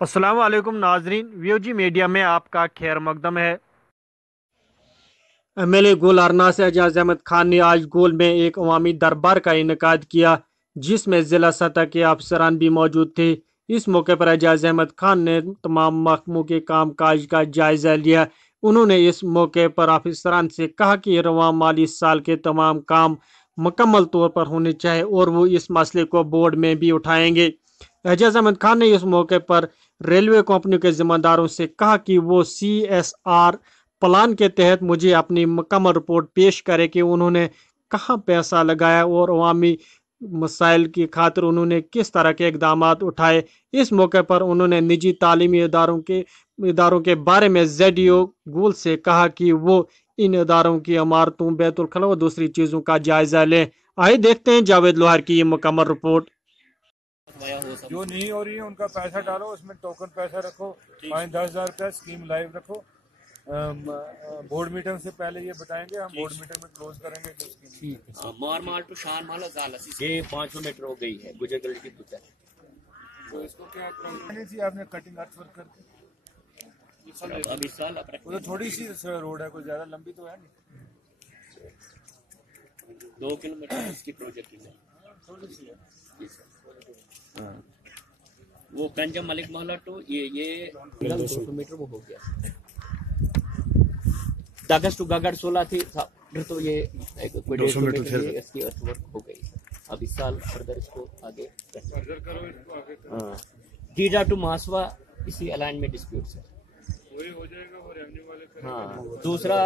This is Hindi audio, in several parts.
अस्सलाम वालेकुम नाजरीन, वीओजी मीडिया में आपका खैर मकदम है। एमएलए गोल अरना से एजाज अहमद खान ने आज गोल में एक अवामी दरबार का इनकाद किया, जिसमें जिला सतह के अफसरान भी मौजूद थे। इस मौके पर एजाज अहमद खान ने तमाम महकमों के काम काज का जायजा लिया। उन्होंने इस मौके पर अफसरान से कहा कि रवां माली साल के तमाम काम मुकम्मल तौर पर होने चाहिए और वो इस मसले को बोर्ड में भी उठाएंगे। एजाज अहमद खान ने इस मौके पर रेलवे कंपनी के जिम्मेदारों से कहा कि वो CSR प्लान के तहत मुझे अपनी मुकम्मल रिपोर्ट पेश करें कि उन्होंने कहाँ पैसा लगाया और अवामी मसाइल की खातिर उन्होंने किस तरह के इकदाम उठाए। इस मौके पर उन्होंने निजी तालीमी इदारों के बारे में ZEO गूल से कहा कि वो इन इदारों की इमारतों, बैतुल खला और दूसरी चीज़ों का जायजा लें। आइए देखते हैं जावेद लोहार की ये मुकम्मल रिपोर्ट। जो नहीं हो रही है उनका पैसा डालो, उसमें टोकन पैसा रखो, 5-10 हज़ार रुपया स्कीम लाइव रखो। बोर्ड मीटिंग से पहले ये बताएंगे, हम बोर्ड मीटिंग में क्लोज करेंगे जो स्कीम। मार टू शान माला ये 500 मीटर हो गई है गुजर गली की पुत्र। तो इसको क्या करनी थी आपने, कटिंग अर्थ वर्क करके? अब इस साल वो तो थोड़ी सी रोड है, कोई ज्यादा लंबी तो है नहीं, 2 किलोमीटर इसकी प्रोजेक्ट की थोड़ी सी है। वो कंजम मलिक मोहल्ला टू ये 200 मीटर वो हो गया। दागस टू गागड़ 16 थी, फिर तो ये 200 मीटर इसकी अर्थ वर्क हो गई। अब इस साल फर्दर इसको आगे फर्दर करो, इसको आगे करो। दीदा टू मासवा इसी अलाइनमेंट डिस्प्यूट से वही हो जाएगा, वो रेवेन्यू वाले करेंगे। हाँ, दूसरा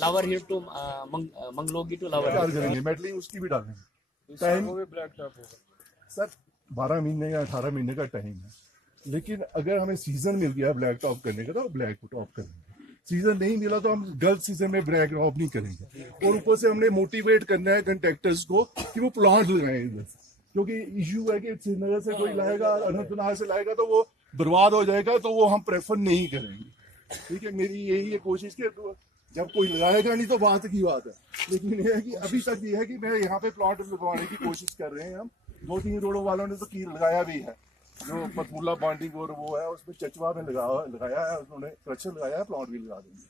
लावर हिल टू मंगलोगी टू लावर हिल मेटलिंग उसकी भी डालेंगे। टाइम वो भी ब्लैक टॉप होगा सर 12 महीने या 18 महीने का टाइम है, लेकिन अगर हमें सीजन मिल गया ब्लैक टॉप करने का तो ब्लैक टॉप करेंगे। सीजन नहीं मिला तो हम गलत सीजन में ब्लैक टॉप नहीं करेंगे। और ऊपर से हमने मोटिवेट करना है कंट्रैक्टर्स को कि वो प्लांट लगाएं इधर, क्योंकि इश्यू है कि श्रीनगर से कोई लाएगा, अनंतनाग से लाएगा तो वो बर्बाद हो जाएगा, तो वो हम प्रेफर नहीं करेंगे। ठीक है, मेरी यही है कोशिश कि जब कोई लगाएगा नहीं तो बात की बात है, लेकिन ये है कि अभी तक ये है कि मैं यहाँ पे प्लांट लगवाने की कोशिश कर रहे हैं। हम 2-3 रोडों वालों ने तो की लगाया भी है, जो पथमुल्ला बॉन्डिंग और वो है उसमें चचवा में लगाया है, उन्होंने क्रचर लगाया है, प्लांट भी लगा देंगे,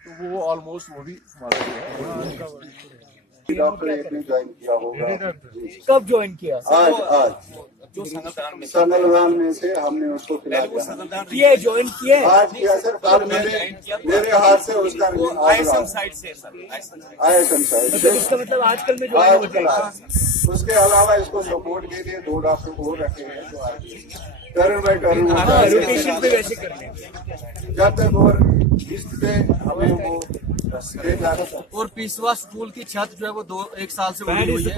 तो वो ऑलमोस्ट वो भी हमारा जो है। डॉक्टर ने ज्वाइन किया होगा। कब ज्वाइन किया? आज जो संगलग्राम में से हमने उसको किया ज्वाइन किया आज किया सर। कल मेरे हाथ से उसका ISM साइड से ISM साइड से इसका मतलब आजकल में ज्वाइन हो जाएगा। उसके अलावा इसको सपोर्ट के लिए 2 डॉक्टर और रखे हैं जो टर्न बाय टर्न रोटेशन पे वैसे करने जब तक और इस पे हमें वो और पिछवा स्कूल की छत जो है वो 1 साल से उड़ी हुई है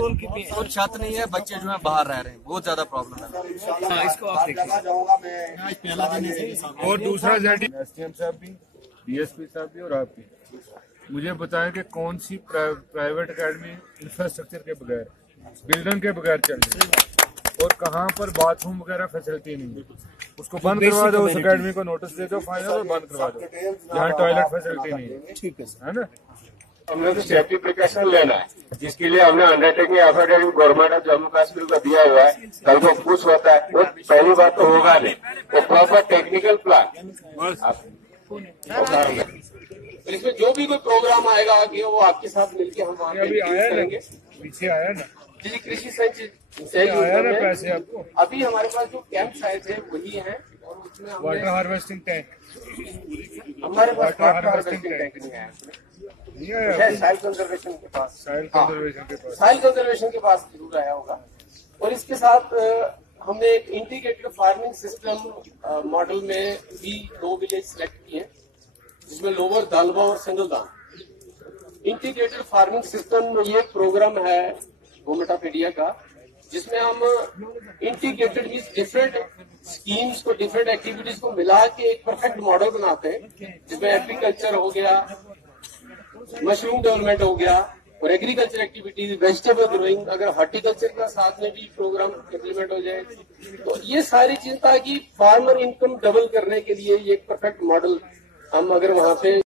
और छत नहीं है, बच्चे जो है बाहर रह रहे हैं, बहुत ज्यादा प्रॉब्लम है। इसको आप देखिए। और दूसरा SDM साहब भी, DSP साहब भी और आप भी मुझे बताएं कि कौन सी प्राइवेट अकेडमी इंफ्रास्ट्रक्चर के बगैर, बिल्डिंग के बगैर चल रही है और कहाँ पर बाथरूम वगैरह फैसिलिटी नहीं है, उसको बंद करवा दो। उस अकेडमी को नोटिस दे दो फाइनल और बंद करवा दो, जहाँ टॉयलेट फैसिलिटी नहीं है। ठीक है ना? हमने तो सेफ्टी प्रिकॉशन लेना है, जिसके लिए हमने undertaking effort government of Jammu Kashmir को दिया हुआ है। कल को कुछ होता है वो पहली बात तो होगा नहीं, वो प्रॉपर टेक्निकल प्लान। इसमें जो भी कोई प्रोग्राम आएगा आगे वो आपके साथ मिलकर हम वहाँ अभी आया ना, पीछे आया ना जी कृषि संचित आया ना पैसे आपको। अभी हमारे पास जो कैंप साइट है वही है और उसमें वाटर हार्वेस्टिंग टैंक, हमारे पास वाटर हार्वेस्टिंग टैंक नहीं है, नहीं आया। साइल कंजर्वेशन के पास, साइल कंजर्वेशन के पास, साइल कंजर्वेशन के पास जरूर आया होगा। और इसके साथ हमने एक इंटीग्रेटेड फार्मिंग सिस्टम मॉडल में भी 2 विलेज सिलेक्ट किए, जिसमें लोअर दालबा और सिंगलदान। इंटीग्रेटेड फार्मिंग सिस्टम में ये प्रोग्राम है गवर्नमेंट ऑफ इंडिया का, जिसमें हम इंटीग्रेटेड डिफरेंट स्कीम्स को, डिफरेंट एक्टिविटीज को मिला के एक परफेक्ट मॉडल बनाते हैं, जिसमें एग्रीकल्चर हो गया, मशरूम डेवलपमेंट हो गया और एग्रीकल्चर एक्टिविटीज, वेजिटेबल ग्रोइंग, अगर हॉर्टिकल्चर का साथ में भी प्रोग्राम इम्प्लीमेंट हो जाए तो ये सारी चीज, ताकि फार्मर इनकम डबल करने के लिए ये एक परफेक्ट मॉडल हम अगर वहाँ पे